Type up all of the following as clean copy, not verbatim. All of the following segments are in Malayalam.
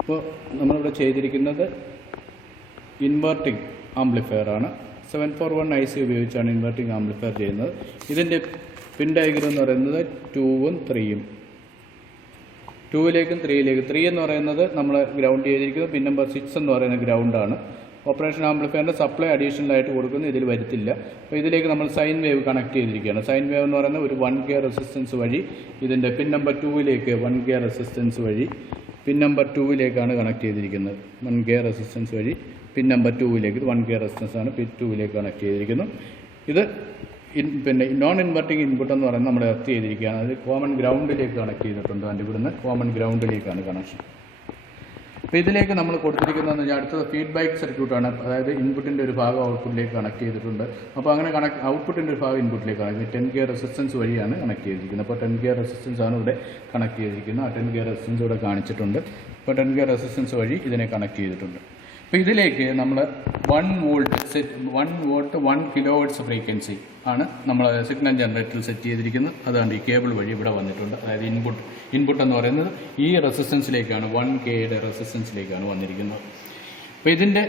അപ്പോൾ നമ്മളിവിടെ ചെയ്തിരിക്കുന്നത് ഇൻവെർട്ടിംഗ് ആംപ്ലിഫയർ ആണ്. 741 IC ഉപയോഗിച്ചാണ് ഇൻവെർട്ടിംഗ് ആംപ്ലിഫയർ ചെയ്യുന്നത്. ഇതിൻ്റെ പിൻ ഡയഗ്രം എന്ന് പറയുന്നത് 2ഉം 3ഉം, 2ലേക്കും 3ലേക്കും. 3 എന്ന് പറയുന്നത് നമ്മൾ ഗ്രൗണ്ട് ചെയ്തിരിക്കുന്നത്. പിൻ നമ്പർ 6 എന്ന് പറയുന്നത് ഗ്രൗണ്ടാണ്. ഓപ്പറേഷൻ ആംപ്ലിഫയറിൻ്റെ സപ്ലൈ അഡീഷണൽ ആയിട്ട് കൊടുക്കുന്നത് ഇതിൽ വരുത്തില്ല. അപ്പോൾ ഇതിലേക്ക് നമ്മൾ സൈൻ വേവ് കണക്ട് ചെയ്തിരിക്കുകയാണ്. സൈൻ വേവ് എന്ന് പറയുന്നത് ഒരു 1K റെസിസ്റ്റൻസ് വഴി ഇതിൻ്റെ പിൻ നമ്പർ 2ലേക്ക് 1K റെസിസ്റ്റൻസ് വഴി പിൻ നമ്പർ 2ലേക്കാണ് കണക്ട് ചെയ്തിരിക്കുന്നത്. 1K റെസിസ്റ്റൻസ് വഴി പിൻ നമ്പർ 2ലേക്ക്, 1K റെസിസ്റ്റൻസ് ആണ് പിൻ 2ലേക്ക് കണക്ട് ചെയ്തിരിക്കുന്നു. ഇത് പിന്നെ നോൺ ഇൻവെർട്ടിംഗ് ഇൻപുട്ട് എന്ന് പറയുന്നത് നമ്മൾ എർത്ത് ചെയ്തിരിക്കുകയാണ്. അത് കോമൺ ഗ്രൗണ്ടിലേക്ക് കണക്ട് ചെയ്തിട്ടുണ്ട്. അതിൻ്റെ ഇവിടുന്ന് കോമൺ ഗ്രൗണ്ടിലേക്കാണ് കണക്ഷൻ. അപ്പോൾ ഇതിലേക്ക് നമ്മൾ കൊടുത്തിരിക്കുന്നതെന്ന് വെച്ചാൽ അടുത്തത് ഫീഡ്ബാക്ക് സർക്യൂട്ടാണ്. അതായത് ഇൻപുട്ടിൻ്റെ ഒരു ഭാഗം ഔട്ട്പുട്ടിലേക്ക് കണക്ട് ചെയ്തിട്ടുണ്ട്. അപ്പോൾ അങ്ങനെ ഔട്ട്പുട്ടിൻ്റെ ഒരു ഭാഗം ഇൻപുട്ടിലേക്ക് കണക്ട് 10K റെസിസ്റ്റൻസ് വഴിയാണ് കണക്ട് ചെയ്തിരിക്കുന്നത്. അപ്പോൾ 10K റെസിസ്റ്റൻസ് ആണ് ഇവിടെ കണക്ട് ചെയ്തിരിക്കുന്നത്. ആ 10K റെസിസ്റ്റൻസ് ഇവിടെ കാണിച്ചിട്ടുണ്ട്. അപ്പോൾ 10K റെസിസ്റ്റൻസ് വഴി ഇതിനെ കണക്ട് ചെയ്തിട്ടുണ്ട്. അപ്പോൾ ഇതിലേക്ക് നമ്മൾ 1 വോൾട്ട് 1 kHz ഫ്രീക്വൻസി ആണ് നമ്മൾ സിഗ്നൽ ജനറേറ്ററിൽ സെറ്റ് ചെയ്തിരിക്കുന്നത്. അതുകൊണ്ട് ഈ കേബിൾ വഴി ഇവിടെ വന്നിട്ടുണ്ട്. അതായത് ഇൻപുട്ട് എന്ന് പറയുന്നത് ഈ റെസിസ്റ്റൻസിലേക്കാണ്, 1Kയുടെ റെസിസ്റ്റൻസിലേക്കാണ് വന്നിരിക്കുന്നത്. അപ്പോൾ ഇതിൻ്റെ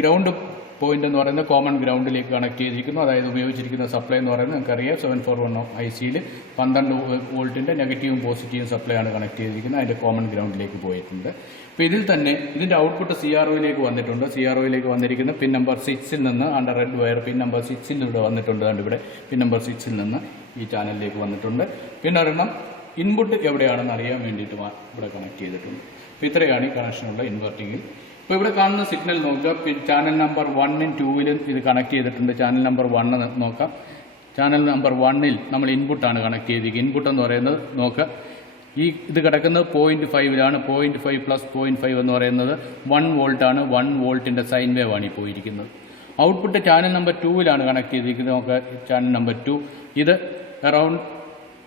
ഗ്രൗണ്ട് പോയിന്റ് എന്ന് പറയുന്നത് കോമൺ ഗ്രൗണ്ടിലേക്ക് കണക്ട് ചെയ്തിരിക്കുന്നു. അതായത് ഉപയോഗിച്ചിരിക്കുന്ന സപ്ലൈ എന്ന് പറയുന്നത് നമുക്കറിയാം 741 ICയിൽ 12 വോൾട്ടിൻ്റെ നെഗറ്റീവും പോസിറ്റീവും സപ്ലൈ ആണ് കണക്ട് ചെയ്തിരിക്കുന്നത്. അതിൻ്റെ കോമൺ ഗ്രൗണ്ടിലേക്ക് പോയിട്ടുണ്ട്. അപ്പോൾ ഇതിൽ തന്നെ ഇതിൻ്റെ ഔട്ട്പുട്ട് CROയിലേക്ക് വന്നിട്ടുണ്ട്. CROയിലേക്ക് വന്നിരിക്കുന്ന പിൻ നമ്പർ 6ൽ നിന്ന് under red wire pin number 6ൽ ഇവിടെ വന്നിട്ടുണ്ട്. അതുകൊണ്ട് ഇവിടെ പിൻ നമ്പർ 6ൽ നിന്ന് ഈ ചാനലിലേക്ക് വന്നിട്ടുണ്ട്. പിന്നെ ഒരെണ്ണം ഇൻപുട്ട് എവിടെയാണെന്ന് അറിയാൻ വേണ്ടിയിട്ട് ഇവിടെ കണക്ട് ചെയ്തിട്ടുണ്ട്. അപ്പോൾ ഇത്രയാണ് ഈ കണക്ഷനുള്ള ഇൻവെർട്ടിങ്ങിൽ. ഇപ്പോൾ ഇവിടെ കാണുന്ന സിഗ്നൽ നോക്കുക. ചാനൽ നമ്പർ 1ഉം 2ലും ഇത് കണക്ട് ചെയ്തിട്ടുണ്ട്. ചാനൽ നമ്പർ 1 നോക്കാം. ചാനൽ നമ്പർ 1ൽ നമ്മൾ ഇൻപുട്ടാണ് കണക്ട് ചെയ്തിരിക്കുന്നത്. ഇൻപുട്ട് എന്ന് പറയുന്നത് നോക്കുക, ഇത് കിടക്കുന്നത് 0.5ലാണ്. 0.5 + 0.5 എന്ന് പറയുന്നത് 1 വോൾട്ടാണ്. 1 വോൾട്ടിൻ്റെ സൈൻ വേവ് ആണ് ഈ പോയിരിക്കുന്നത്. ഔട്ട്പുട്ട് ചാനൽ നമ്പർ 2ലാണ് കണക്ട് ചെയ്തിരിക്കുന്നത്. നോക്കുക, ചാനൽ നമ്പർ 2 ഇത് അറൗണ്ട്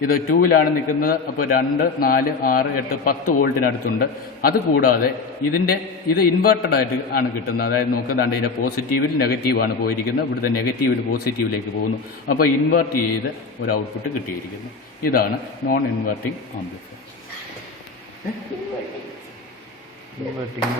2ലാണ് നിൽക്കുന്നത്. അപ്പോൾ 2, 4, 6, 8, 10 വോൾട്ടിനടുത്തുണ്ട്. അതുകൂടാതെ ഇത് ഇൻവെർട്ടഡ് ആയിട്ട് ആണ് കിട്ടുന്നത്. അതായത് നോക്കുന്നുണ്ട്, ഇതിൻ്റെ പോസിറ്റീവിൽ നെഗറ്റീവാണ് പോയിരിക്കുന്നത്. ഇവിടുത്തെ നെഗറ്റീവിൽ പോസിറ്റീവിലേക്ക് പോകുന്നു. അപ്പോൾ ഇൻവെർട്ട് ചെയ്ത് ഒരു ഔട്ട്പുട്ട് കിട്ടിയിരിക്കുന്നു. ഇതാണ് നോൺ ഇൻവെർട്ടിംഗ് ആംപ്ലിഫയർ. ഇൻവെർട്ടിംഗ്